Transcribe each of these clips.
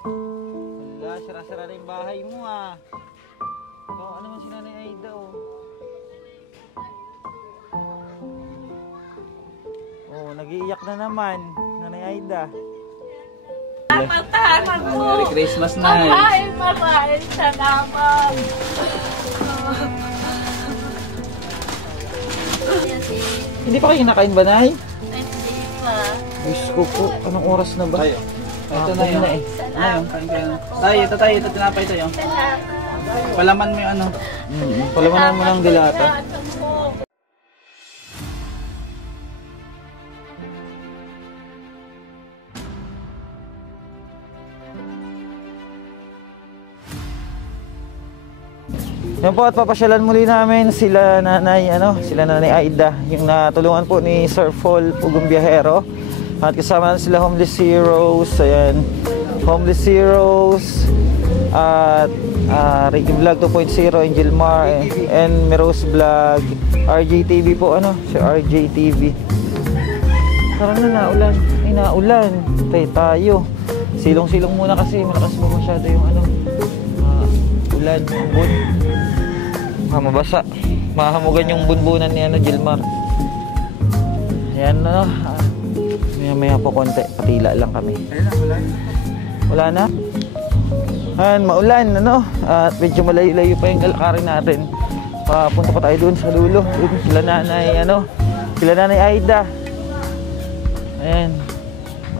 Wala, sira-sira na yung bahay mo ah. So, ano man si Nanay Aida oh. Oh, nag-iiyak na naman, Nanay Aida. Matahan mo. Merry Christmas, Nay. Maraming salamat. Hindi pa kayo kinakain ba, Nay? Hindi pa. Diyos ko po, anong oras na ba? Ito na yun. Tay, ito tayo, ito tinapay tayo. Palaman mo yung ano. Palaman mo ng dilata. Yan po at papasyalan muli namin sila Nanay Aida, yung natulungan po ni Sir Paul Pugumbiyahero. At kasama na sila Homeless Heroes, ayan, Homeless Heroes at Ricky Vlog 2.0, Angel Mar and Meros Vlog, RJTV po, si RJTV. Parang naulan, naulan. Tayo. Silong-silong muna kasi malakas mo masyado yung ulan, ambon. Mabasa. Mahamugan yung bunbunan ni Gilmar. Ayan maya po konti. Patila lang kami. Wala na? Ayan, maulan at medyo malayo-layo pa yung lalakarin natin. Papunta pa tayo doon sa dulo. Sila Nanay Aida. Ayan.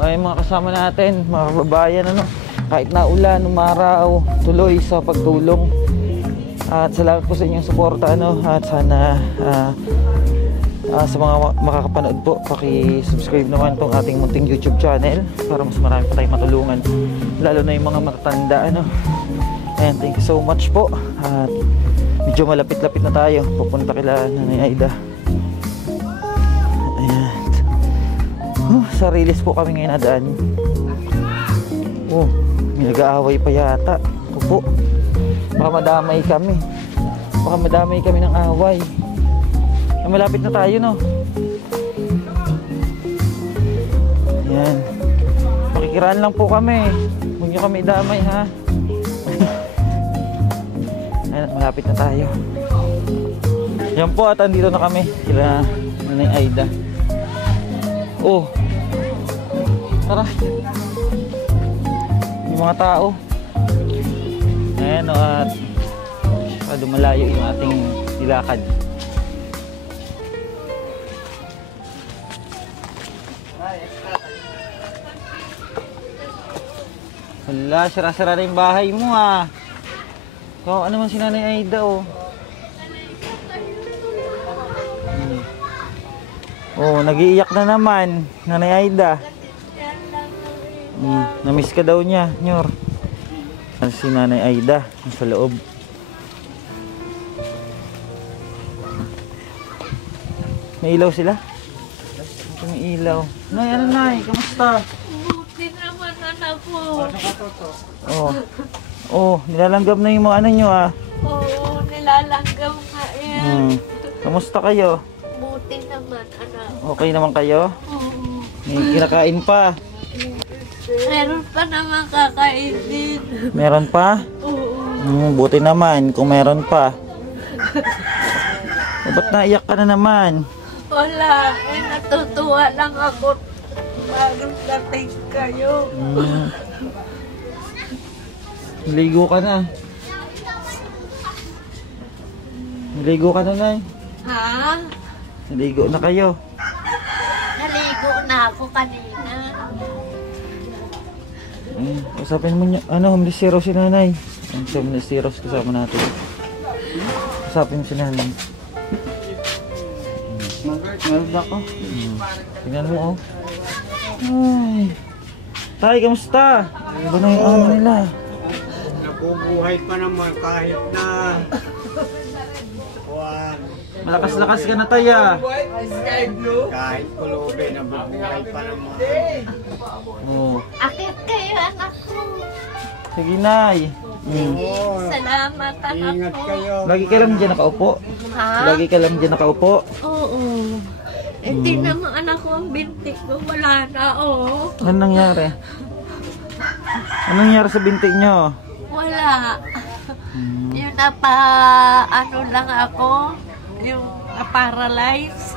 Ay, mga kasama natin, mga kababayan kahit na ulan, umaraw, tuloy sa pagtulong. At salamat po sa inyong suporta at sana sa mga makakapanood po, paki-subscribe naman tong ating munting YouTube channel para mas marami pa tayong matulungan, lalo na yung mga matatanda and thank you so much po. At medyo malapit-lapit na tayo pupunta kila Nanay Aida. Ayan. Sa Riles po kami ngayon nadaan. May nag-aaway pa yata. Opo. Baka madamay kami. Baka madamay kami ng away. Malapit na tayo Ayan. Pakikiraan lang po kami. Huwag nyo kami damay ha. Ayan, malapit na tayo. Yan po at andito na kami. Kila Nanay Aida. Tara. Yung mga tao. Ayan at dumalayo yung ating nilakad. Wala, sira-sira na yung bahay mo ah. So, ano man si Nanay Aida nag-iiyak na naman Nanay Aida. Namiss ka daw niya, Nyor. Si Nanay Aida sa loob. May ilaw sila? May ilaw. Nay, kamusta? Buti naman anak ko. Nilalanggam na yung mga nyo ah. Oo, nilalanggam nga yan. Kamusta kayo? Buti naman anak. Okay naman kayo? Oo. May kinakain pa? Meron pa naman kakainin. Meron pa? Oo. Buti naman kung meron pa. Ba't naiyak ka na naman? Wala, natutuwa lang ako bago dating kayo. Ligo ka na. Ligo ka na, Nay. Ha? Ligo na kayo. Naligo na ako kanina. Usapin mo niya, Homeless Heroes si Nanay. Ang Homeless Heroes kasama natin. Usapin si Nanay. Meron ako. Tingnan mo Ay. Tay, kamusta? Ano na yung nila? Nabubuhay pa naman kahit na malakas-lakas ka na, Tay kahit kulobe, nabubuhay pa naman. Akit kayo anak ko. Sige, Nay. Salamat anak Ingat ko. kayo. Lagi ka lang dyan nakaupo? Ha? Lagi ka lang dyan nakaupo? Oo. Hindi naman anak ko ang bintik ko. Wala na Ano nangyari? Anong nangyari sa binti nyo? Wala. Yung ano lang ako, yung na-paralyze.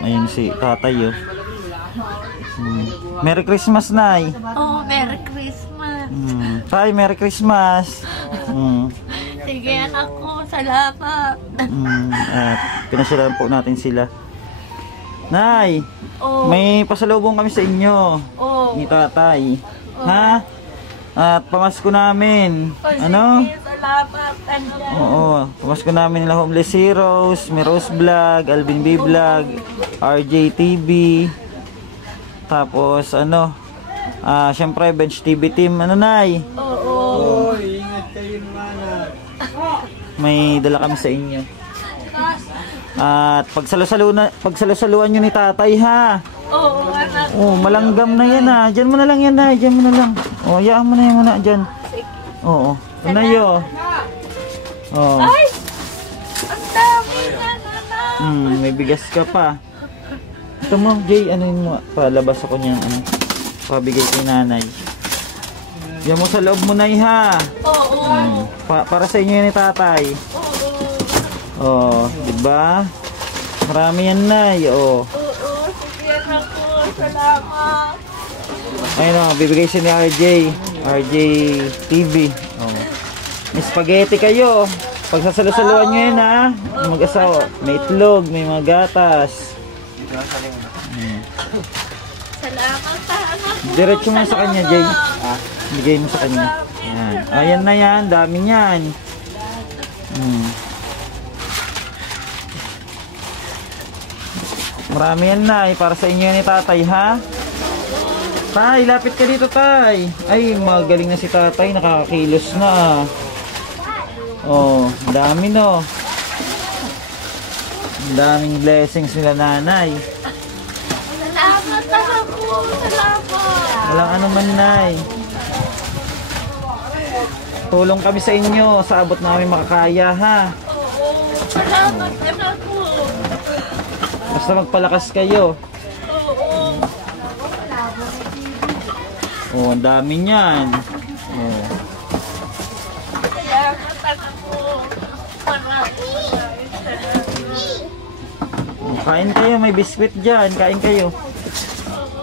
Ayun si tatay, oh. Merry Christmas, Nay. Oh, Merry Christmas. Tay, Merry Christmas. Sige anak ko, salamat. At pinasyalan po natin sila. Nay, Oh, may pasalubong kami sa inyo oh. ni tatay. Ha? At pamasko namin. Oh, Ano? sige, salamat. Tanda. Oo, pamasko namin nila Homeless Heroes, Miros Vlog, Alvin B Vlog, RJ TV. Tapos ano? Syempre Bench TV team. Ano, Nay? Oo. Oh, ingat kayo naman. May dala kami sa inyo. At pagsalusaluan nyo ni tatay, ha? Oo, anak. Oh, malanggam na yan, ha? Diyan mo na lang yan, ha? Diyan mo na lang. Oh, hayaan mo na yan muna dyan. Oo. Ano yun? Oh. Ay! Ang dami na naman. May bigas ka pa. Ito mo, Jay, ano yun mo? Palabas ako niyan, ano? Pabigay kay nanay. Yan mo sa loob mo, Nay, ha? Oo. Para sa inyo yan ni tatay. Oh, di ba? Marami yan, Nay. Oh. Oo, sige anak ko, salamat. Ayun, oh, bibigay siya ni RJ TV. Oh. May spaghetti kayo. Pag sasalusaluan nyo yan, ha? Mag-asawa. May itlog, may mga gatas. Salamat sa anak ko. Diretso mo sa kanya, Jay. Bigay mo sa kanya. Yan. Ayan na yan. Dami yan. Marami yan, Nay. Para sa inyo ni tatay, ha? Tay, lapit ka dito, tay. Ay, magaling na si tatay. Nakakakilos na. Oh, dami, no. Daming blessings nila nanay. Salamat anak ko, salamat. Walang ano man, Nay. Tulong kami sa inyo sa abot namin makakaya, ha? Oo, salamat anak ko. Basta magpalakas kayo. Oo. Oh, ang dami niyan. Oh. Salamat anak ko. Maraming salamat. Oh, kain kayo, may biskwit diyan. Kain kayo.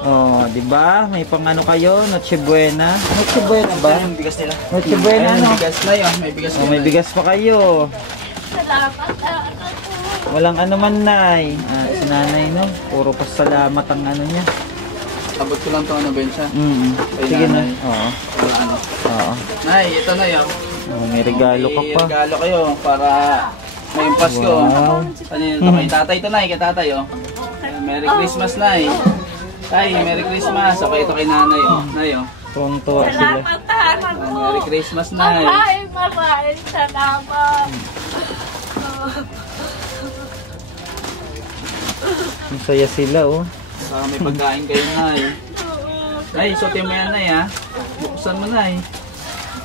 Oh, 'di ba? May pang-ano kayo, Noche Buena. Noche Buena ba? Yung bigas nila. Noche Buena, Ayun, ano? bigas na yun. May bigas Oh, may bigas pa kayo. Salamat anak ko. Walang ano man, Nay. Si nanay, no? Puro pasalamat ang ano niya. Abot ko lang ito, ano, Bensa? Kay Sige na. nanay. Oo. Wala ano. Oo. Nay, ito na yun. Oh, may regalo ka pa. May regalo kayo para ngayong Pasko. Wow. Ano yun? Ito kay tatay ito, Nay. Kay tatay, oh. Merry Christmas, Nay. Tay, Merry Christmas. Okay, ito kay nanay, oh. Nay, oh. Tuwang-tuwa sila. Salamat anak ko. Merry Christmas, Nay. Maraming salamat. Ang saya sila, oh. Baka may pagkain kayo, Nay. Nay, suotin mo yan, Nay, ha. Buksan mo, Nay.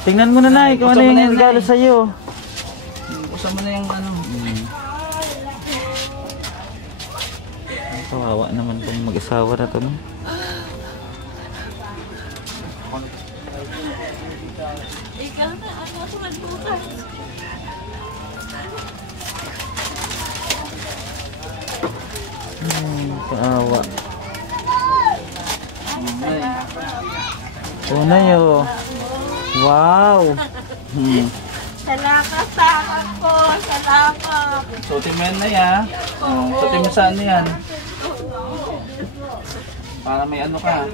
Tingnan mo na, Nay, kung ano Buksan mo na yung yan, regalo Nay. sa'yo. Buksan mo na yung ano. Kawawa naman itong mag-asawa na to, no? Ikaw na anak magbukas. Kawawa. Nay. Unay, oh. Wow. Salamat sa anak ko. Salamat. Suotin mo yan, Nay, ha. Suotin mo sa ano yan. Para may ano ka.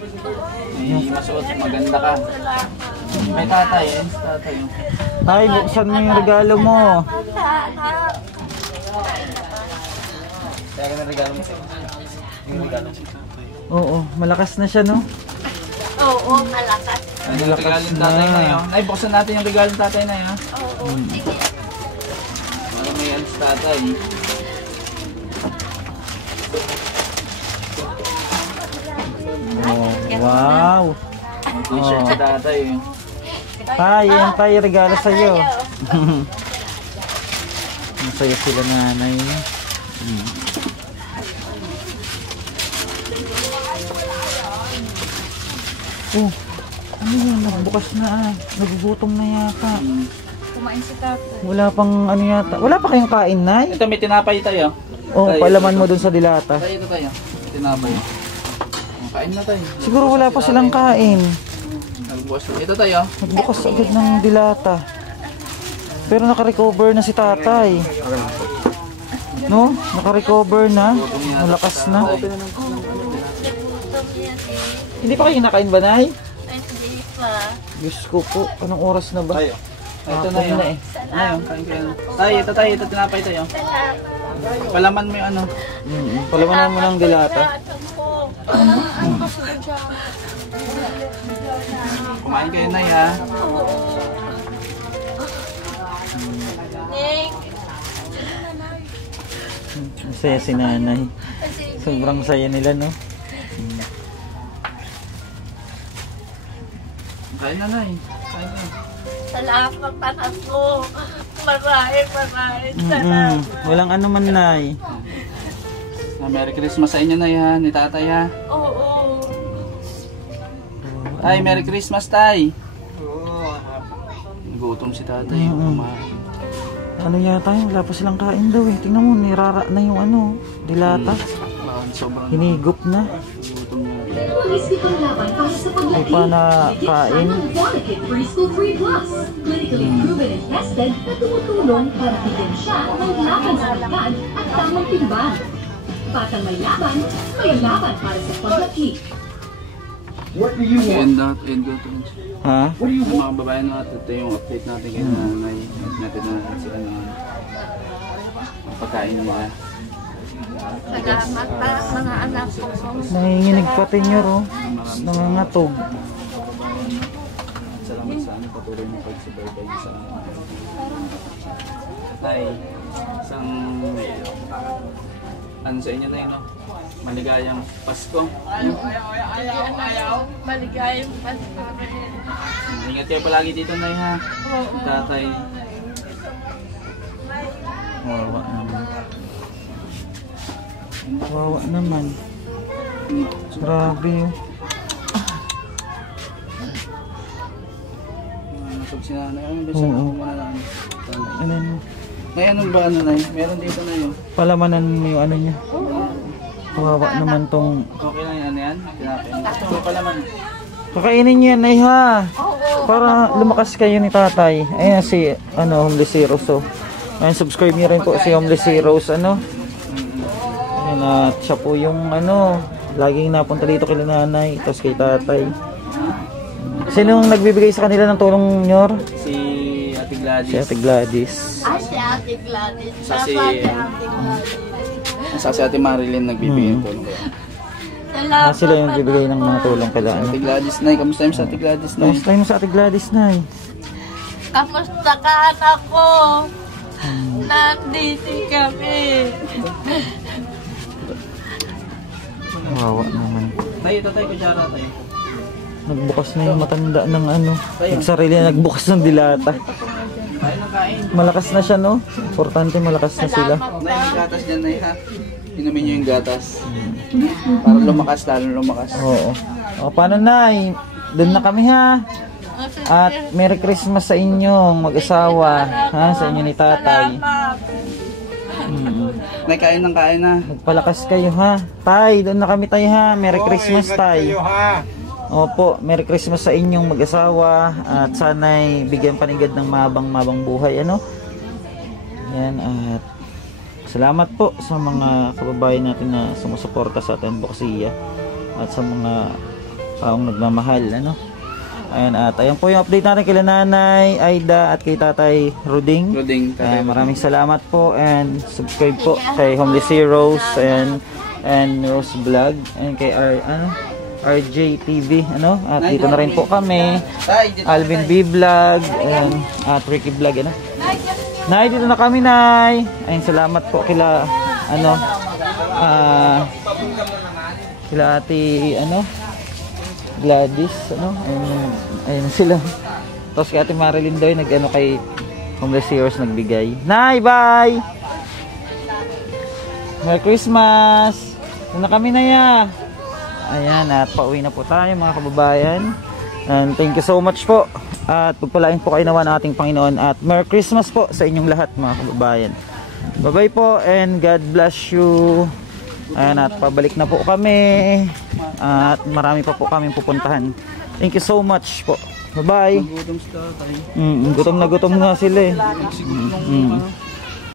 May masuot, maganda ka. May tatay, eh. Tatay, oh. Tay, buksan mo yung regalo mo. Salamat. Kaya ka na regalo mo. Yung regalo mo. Oo, malakas na siya, no? Oo, malakas. Ano yung regalo ng tatay na yun? Ay, buksan natin yung regalo ng tatay na yun, ha. Oo, sige. Para may alis tatay. Oh, wow. T-shirt sa tatay, eh. Tay, yan tayo regalo sa'yo. Masaya sila nanay. Oh, Ano yun? Nagbukas na ah. Nagugutom na yata. Kumain si tatay. Wala pang ano yata. Wala pa kayong kain, Nay? Ito may tinapay tayo. Oh, Tay, palaman ito. mo dun sa dilata. Tayo ito tayo. May tinapay. Oh, kain na tayo. Siguro wala pa silang kain. Nagbukas na. Ito tayo. Nagbukas agad ng dilata. Pero naka-recover na si tatay. No? Naka-recover na. Malakas na. Gutom yan eh. Hindi pa kayo kinakain ba, Nay? Ay, hindi pa. Diyos ko po. Anong oras na ba? Ito na Hapon yun. na eh. Ayun, kain kayo. Tayo, ito tayo. Ito tinapay tayo. Salamat. Palaman mo yung ano. Palamanan mo ng dilata. Kumain kayo na ha. Nick. Masaya si nanay. Sobrang saya nila, no? Kain na Nay. Kain na. Salamat anak ko. Maraming salamat. Walang ano man, Nay. Merry Christmas sa inyo Nay ha. Ni tatay ha. Oo. Tay, Merry Christmas tay. Oo. Nagutom si tatay. Kumain. Ano yata yun? Wala pa silang kain daw eh. Tingnan mo, nirara na yung ano, dilata. Sobrang Hinigop na. nagutom niya. May pa na kain. Preschool Free Plus. Clinically proven and tested na tumutulong para bigyan siya ng laban sa halagaan at tamang timbang. Batang may laban para sa paglaki. End out. Ha? Yung mga babae natin, ito yung update natin kay nanay. Natin na sila na pagkain nila. Salamat pa mga anak ko. Nanginginig pati nyo, oh. Nangangatog. Salamat sa ano, patuloy na pagsubaybay sa tay. Isang ano sa inyo na yun, no? Maligayang Pasko. Maligayang Pasko rin. Ingat kayo palagi dito, Nay, ha? Tatay. Wawa naman. Wawa naman. Grabe, oh. Nasab si nanay. Ano ba siya? Oo. Ano yun? May ano ba, ano, Nay? Meron dito na yun. Palamanan mo yung ano niya. Wawa naman tong... Okay lang yan, ano yan? Tinapin. Ito pala man. Kakainin niya, Nay, ha? Para lumakas kayo ni tatay. Ayan si, ano, Homeless Heroes, oh. Ayan, subscribe niyo rin po si Homeless Heroes, ano. Ayan, at siya po yung, ano, laging napunta dito kay nanay, tapos kay tatay. Sinong nagbibigay sa kanila ng tulong, Nyor? Si Ate Gladys. Si Ate Gladys. Ay, si Ate Gladys. Sa si- Ate Gladys. Sa si Ate Marilyn nagbibigay ng tulong. Ah, sila yung bibigay ng mga tulong kay Ate ano. Gladys, Nay. Kamusta yung sa Ate Gladys, Nay? Kamusta mo sa Ate Gladys, Nay? Kamusta ka anak ko? Nandito kami. Wawa naman. Tayo, ito tayo, kutsara tayo. Nagbukas na yung matanda ng ano. Nagsarili na nagbukas ng dilata. Kain ng kain. Malakas na siya, no? Importante malakas na sila. Nay, may gatas dyan, Nay, ha? Inumin nyo yung gatas. Para lumakas, lalo lumakas. Oo. O, paano, Nay? Doon na kami, ha? At Merry Christmas sa inyong mag-asawa, ha? Sa inyo ni tatay. Nay, kain ng kain, ha? Magpalakas kayo, ha? Tay, doon na kami, tay, ha? Merry Christmas, Ingat tay. kayo, ha? Opo, Merry Christmas sa inyong mag-asawa. At sana'y bigyan panigad ng mabang-mabang buhay, ano? Yan, at salamat po sa mga kababayan natin na sumusuporta sa atin, Boksiya. At sa mga taong nagmamahal, ano? Ayan, at ayan po yung update natin kay Nanay Aida at kay Tatay Ruding. Maraming salamat po and subscribe po kay Homeless Heroes and Rose Vlog and kay RJ TV, ano? At dito na rin po kami. Alvin B Vlog and at Ricky Vlog, ano? Nay, dito na kami, Nay. Ayun, salamat po kila kila Ate Gladys, ano? Ayun sila. Tapos kay Ate Marilyn daw nag-ano kay Homeless Heroes nagbigay. Nay, bye! Merry Christmas! Doon na kami, Naya. Ayan, at pauwi na po tayo mga kababayan. And thank you so much po. At pagpalain po kayo naman ng ating Panginoon. At Merry Christmas po sa inyong lahat mga kababayan. Bye-bye po and God bless you. Ayan, at pabalik na po kami. At marami pa po kami pupuntahan. Thank you so much po. Bye-bye. Gutom sa tatay. Gutom na gutom nga sila eh. Siguro nung